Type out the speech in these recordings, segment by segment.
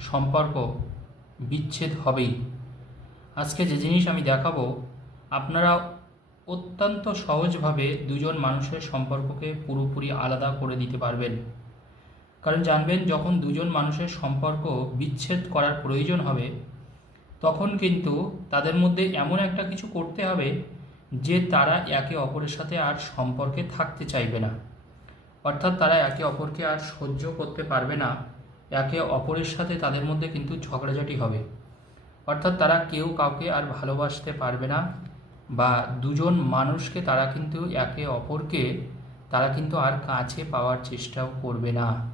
সম্পর্ক বিচ্ছেদ হবেই। আজকে যে জিনিস আমি দেখাবো, আপনারা অত্যন্ত সহজভাবে দুজন মানুষের সম্পর্ককে পুরোপুরি আলাদা করে দিতে পারবেন। কারণ জানবেন, যখন দুজন মানুষের সম্পর্ক বিচ্ছেদ করার প্রয়োজন হবে, তখন কিন্তু তাদের মধ্যে এমন একটা কিছু করতে হবে যে তারা একে অপরের সাথে আর সম্পর্কে থাকতে চাইবে না। অর্থাৎ তারা একে অপরকে আর সহ্য করতে পারবে না। একে অপরের সাথে তাদের মধ্যে কিন্তু ঝগড়াঝাটি হবে। অর্থাৎ তারা কেউ কাউকে আর ভালোবাসতে পারবে না বা দুজন মানুষকে তারা কিন্তু একে অপরকে তারা কিন্তু আর কাছে পাওয়ার চেষ্টাও করবে না।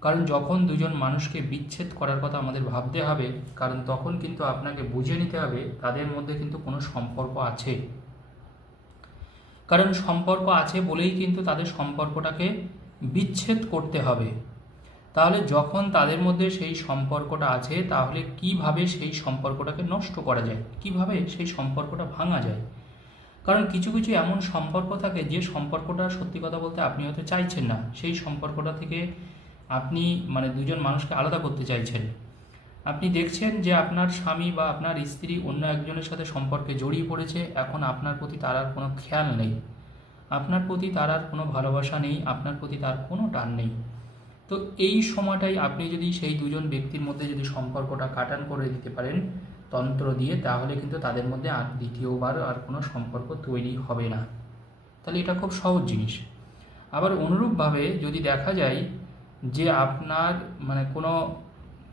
কারণ যখন দুজন মানুষকে বিচ্ছেদ করার কথা আমাদের ভাবতে হবে, কারণ তখন কিন্তু আপনাকে বুঝে নিতে হবে তাদের মধ্যে কিন্তু কোনো সম্পর্ক আছে। কারণ সম্পর্ক আছে বলেই কিন্তু তাদের সম্পর্কটাকে বিচ্ছেদ করতে হবে। তাহলে যখন তাদের মধ্যে সেই সম্পর্কটা আছে, তাহলে কীভাবে সেই সম্পর্কটাকে নষ্ট করা যায়? কীভাবে সেই সম্পর্কটা ভাঙা যায়? কারণ কিছু কিছু এমন সম্পর্ক থাকে, যে সম্পর্কটা সত্যি কথা বলতে আপনি হয়তো চাইছেন না। সেই সম্পর্কটা থেকে আপনি মানে দুজন মানুষকে আলাদা করতে চাইছেন। আপনি দেখছেন যে আপনার স্বামী বা আপনার স্ত্রী অন্য একজনের সাথে সম্পর্কে জড়িয়ে পড়েছে, এখন আপনার প্রতি তার আর কোনো খেয়াল নেই। আপনার প্রতি তার আর কোনো ভালোবাসা নেই, আপনার প্রতি তার কোনো টান নেই। তো এই সময়টাই আপনি যদি সেই দুজন ব্যক্তির মধ্যে যদি সম্পর্কটা কাটান করে দিতে পারেন তন্ত্র দিয়ে, তাহলে কিন্তু তাদের মধ্যে আর দ্বিতীয়বার আর কোনো সম্পর্ক তৈরি হবে না। তাহলে এটা খুব সহজ জিনিস। আবার অনুরূপভাবে যদি দেখা যায় যে আপনার মানে কোনো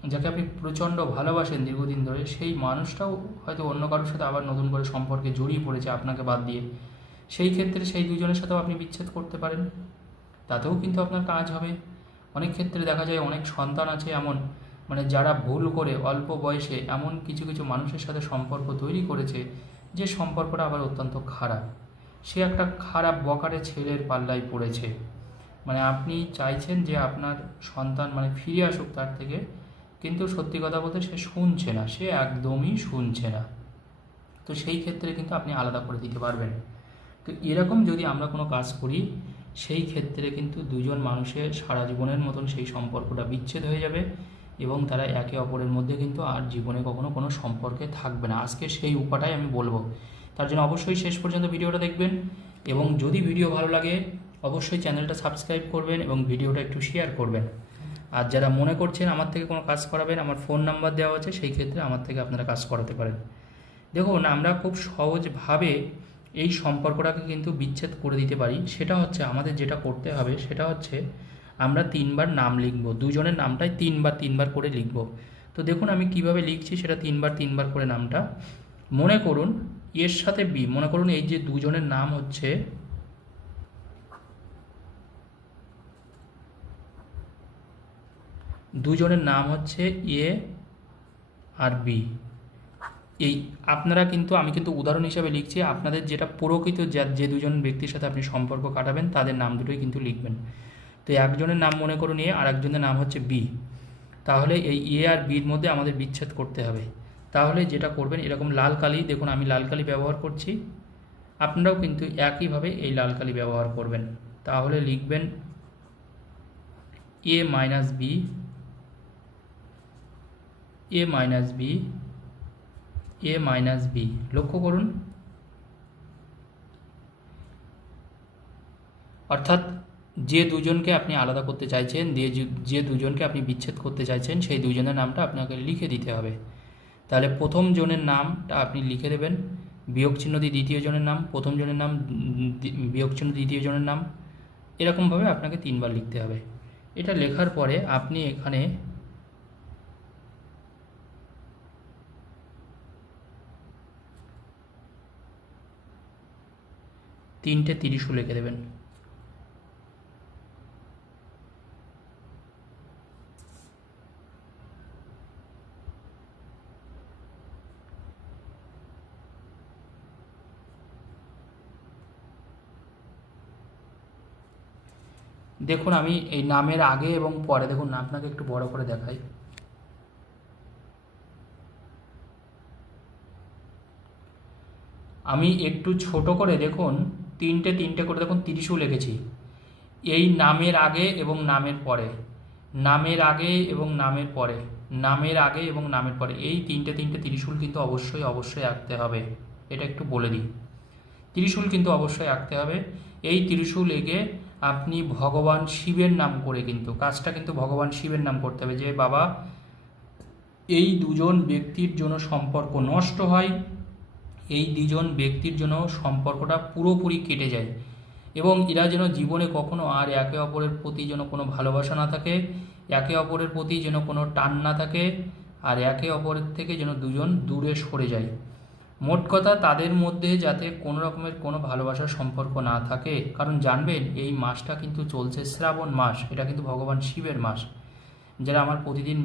যাকে আপনি প্রচণ্ড ভালোবাসেন দীর্ঘদিন ধরে, সেই মানুষটাও হয়তো অন্য কারোর সাথে আবার নতুন করে সম্পর্কে জড়িয়ে পড়েছে আপনাকে বাদ দিয়ে, সেই ক্ষেত্রে সেই দুজনের সাথেও আপনি বিচ্ছেদ করতে পারেন। তাতেও কিন্তু আপনার কাজ হবে। অনেক ক্ষেত্রে দেখা যায় অনেক সন্তান আছে এমন মানে যারা ভুল করে অল্প বয়সে এমন কিছু কিছু মানুষের সাথে সম্পর্ক তৈরি করেছে, যে সম্পর্কটা আবার অত্যন্ত খারাপ। সে একটা খারাপ বকারে ছেলের পাল্লায় পড়েছে। মানে আপনি চাইছেন যে আপনার সন্তান মানে ফিরে আসুক তার থেকে, কিন্তু সত্যি কথা বলতে সে শুনছে না, সে একদমই শুনছে না। তো সেই ক্ষেত্রে কিন্তু আপনি আলাদা করে দিতে পারবেন। তো এরকম যদি আমরা কোনো কাজ করি সেই ক্ষেত্রে কিন্তু দুজন মানুষের সারা জীবনের মতন সেই সম্পর্কটা বিচ্ছেদ হয়ে যাবে এবং তারা একে অপরের মধ্যে কিন্তু আর জীবনে কখনো কোনো সম্পর্কে থাকবে না। আজকে সেই উপাটাই আমি বলব। তার জন্য অবশ্যই শেষ পর্যন্ত ভিডিওটা দেখবেন এবং যদি ভিডিও ভালো লাগে, অবশ্যই চ্যানেলটা সাবস্ক্রাইব করবেন এবং ভিডিওটা একটু শেয়ার করবেন। আর যারা মনে করছেন আমার থেকে কোনো কাজ করাবেন, আমার ফোন নাম্বার দেওয়া আছে, সেই ক্ষেত্রে আমার থেকে আপনারা কাজ করাতে পারেন। দেখুন, আমরা খুব সহজভাবে এই সম্পর্কটাকে কিন্তু বিচ্ছেদ করে দিতে পারি। সেটা হচ্ছে আমাদের যেটা করতে হবে, সেটা হচ্ছে আমরা তিনবার নাম লিখব। দুজনের নামটাই তিনবার তিনবার করে লিখব। তো দেখুন আমি কীভাবে লিখছি সেটা তিনবার তিনবার করে নামটা। মনে করুন এর সাথে বি, মনে করুন এই যে দুজনের নাম হচ্ছে দুজনের নাম হচ্ছে এ আর বি। এই আপনারা কিন্তু, আমি কিন্তু উদাহরণ হিসাবে লিখছি, আপনাদের যেটা প্রকৃত যা- দুজন ব্যক্তির সাথে আপনি সম্পর্ক কাটাবেন, তাদের নাম দুটোই কিন্তু লিখবেন। তো একজনের নাম মনে করুন এ আর একজনের নাম হচ্ছে বি। তাহলে এই এ আর বির মধ্যে আমাদের বিচ্ছেদ করতে হবে। তাহলে যেটা করবেন, এরকম লাল কালি, দেখুন আমি লাল কালি ব্যবহার করছি। আপনারাও কিন্তু একইভাবে এই লাল কালি ব্যবহার করবেন। তাহলে লিখবেন A minus B, A minus B A minus B লক্ষ্য করুন। অর্থাৎ যে দুজনকে আপনি আলাদা করতে চাইছেন, যে যে- দুজনকে আপনি বিচ্ছেদ করতে চাইছেন, সেই দুজনের নামটা আপনাকে লিখে দিতে হবে। তাহলে প্রথম জনের নামটা আপনি লিখে দেবেন। বিয়োগ চিহ্ন দিয়ে দ্বিতীয় জনের নাম, প্রথম জনের নাম বিয়োগ চিহ্ন দ্বিতীয় জনের নাম। এরকমভাবে আপনাকে তিনবার লিখতে হবে। এটা লেখার পরে আপনি এখানে তিনটে তিরিশও লিখে দেবেন। দেখুন, আমি এই নামের আগে এবং পরে, দেখুন, আপনাকে একটু বড় করে দেখাই। আমি একটু ছোট করে দেখুন তিনটে তিনটে করে দেখুন তিরিশও লিখেছি। এই নামের আগে এবং নামের পরে। নামের আগে এবং নামের পরে। নামের আগে এবং নামের পরে। এই তিনটে তিনটে ত্রিশূল কিন্তু অবশ্যই অবশ্যই আঁকতে হবে। এটা একটু বলে দিই। ত্রিশূল কিন্তু অবশ্যই আঁকতে হবে। এই ত্রিশূল এগে আপনি ভগবান শিবের নাম করে কিন্তু, কাজটা কিন্তু ভগবান শিবের নাম করতে হবে যে, বাবা, এই দুজন ব্যক্তির জন্য সম্পর্ক নষ্ট হয় এই দুজন ব্যক্তির জন্য সম্পর্কটা পুরোপুরি কেটে যায় এবং এরা যেন জীবনে কখনো আর একে অপরের প্রতি যেন কোনো ভালোবাসা না থাকে, একে অপরের প্রতি যেন কোনো টান না থাকে আর একে অপরের থেকে যেন দুজন দূরে সরে যায়। মোট কথা তাদের মধ্যে যাতে কোনো রকমের কোনো ভালোবাসার সম্পর্ক না থাকে, কারণ জানবেন এই মাসটা কিন্তু চলছে শ্রাবণ মাস, এটা কিন্তু ভগবান শিবের মাস। যারা আমার প্রতিদিন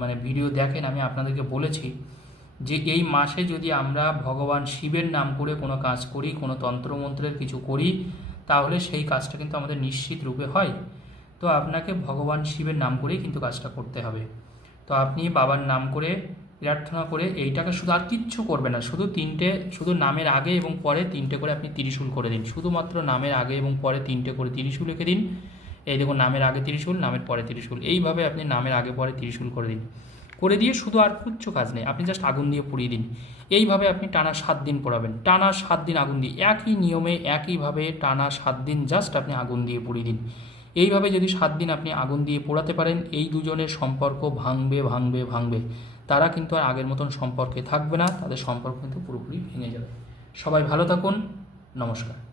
মানে ভিডিও দেখেন, আমি আপনাদেরকে বলেছি যে এই মাসে যদি আমরা ভগবান শিবের নাম করে কোনো কাজ করি, কোনো তন্ত্রমন্ত্রের কিছু করি, তাহলে সেই কাজটা কিন্তু আমাদের নিশ্চিত রূপে হয়। তো আপনাকে ভগবান শিবের নাম করেই কিন্তু কাজটা করতে হবে। তো আপনি বাবার নাম করে প্রার্থনা করে এইটাকে শুধু আর কিচ্ছু করবে না, শুধু তিনটে, শুধু নামের আগে এবং পরে তিনটে করে আপনি ত্রিশূল করে দিন। শুধুমাত্র নামের আগে এবং পরে তিনটে করে তিরিশুল লিখে দিন। এই দেখুন, নামের আগে ত্রিশূল, নামের পরে তিরিশুল। এইভাবে আপনি নামের আগে পরে তিরিশুল করে দিন। করে দিয়ে শুধু আর কিচ্ছু কাজ নেই। আপনি জাস্ট আগুন দিয়ে পুড়িয়ে দিন। এইভাবে আপনি টানা সাত দিন পোড়াবেন। টানা সাত দিন আগুন দিয়ে, একই নিয়মে, একইভাবে টানা সাত দিন জাস্ট আপনি আগুন দিয়ে পুড়িয়ে দিন। এইভাবে যদি সাত দিন আপনি আগুন দিয়ে পোড়াতে পারেন, এই দুজনের সম্পর্ক ভাঙবে ভাঙবে ভাঙবে। তারা কিন্তু আর আগের মতন সম্পর্কে থাকবে না, তাদের সম্পর্ক কিন্তু পুরোপুরি ভেঙে যাবে। সবাই ভালো থাকুন। নমস্কার।